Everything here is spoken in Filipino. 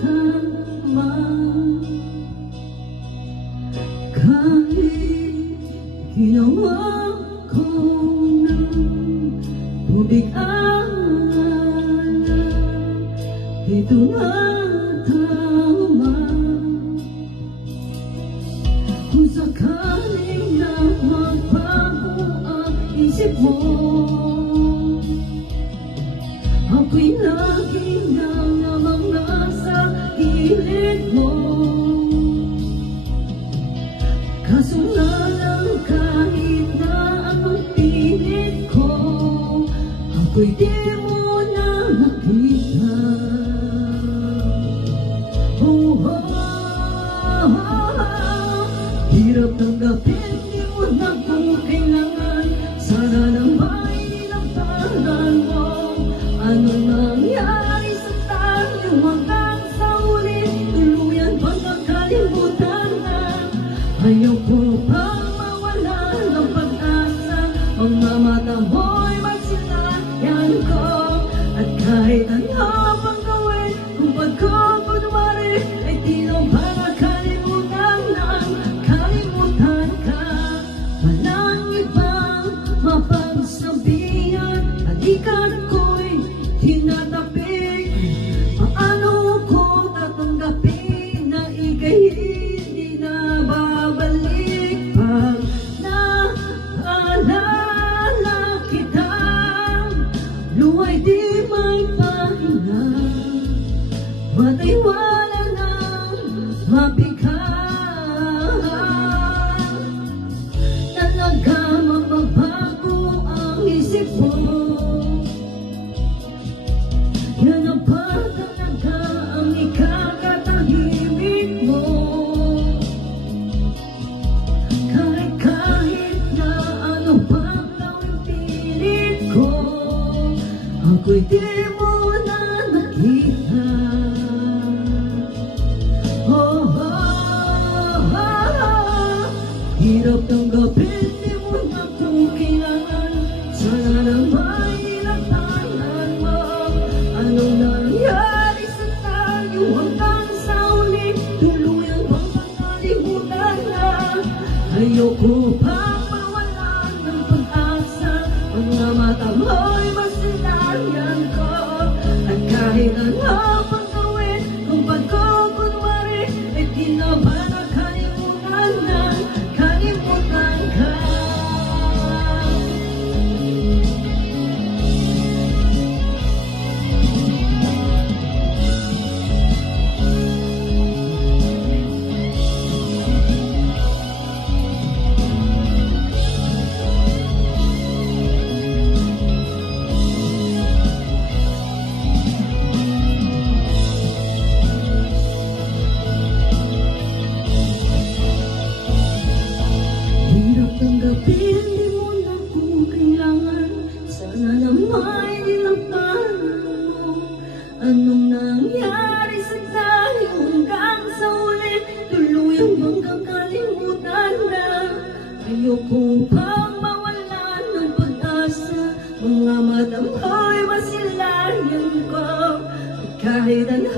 kama. Kahit ginawa ko ng tubig ang dito nga tama. Kung sakaling na magbago ang isip mo, ako'y lagi na namang nasa gilid mo. Kaso nga lang kahit na anong pilit ko, ako'y di mo na nakita. Hirap tanggapin, di mo na kung kailangan. Sana naman inamparan mo. Ano nangyari sa tayo hanggang sa uli? Tuluyan bang nakalimutan na? Ayoko pang mawala ng pag-asa. Mga mata mo'y magsilayan ko. At kahit ano pang gawin, kung pagkukunwari ay di na ba nakalimutan ng kalimutan ka? Walang ibang mapagsabihan, halikan ko'y tinatapik. Paano ko tatanggapin na ika'y hindi na babalik? Pag naalala kita, luwa'y di may pahinga, matay wala nang mabigat. Talaga mababago ang isip mo. Yan ang ba talaga ang ikakatahimik mo? Kahit na ano bang gawin pilit ko, ako'y di mo na nakita. Hirap tanggapin, di mo na kung kailangan. Sana naman inamparan mo. Anong nangyari sa tayo hanggang sa uli? Tuluyan bang nakalimutan na? Ayoko pang mawala ng pag-asa. Mga mata mo'y masilayan ko. At kahit ano pang gawin, kung pagkukunwari ay di na ba nakalimutan na? Kalimutan ka. Tanggapin, di mo na kung kailangan. Sana naman inamparan mo. Anong nangyari sa tayo hanggang sa uli? Tuluyang bang kakalimutan na? Ayoko pang mawala ng pag-asa. Mga mata mo'y masilayan ko. Kahit ano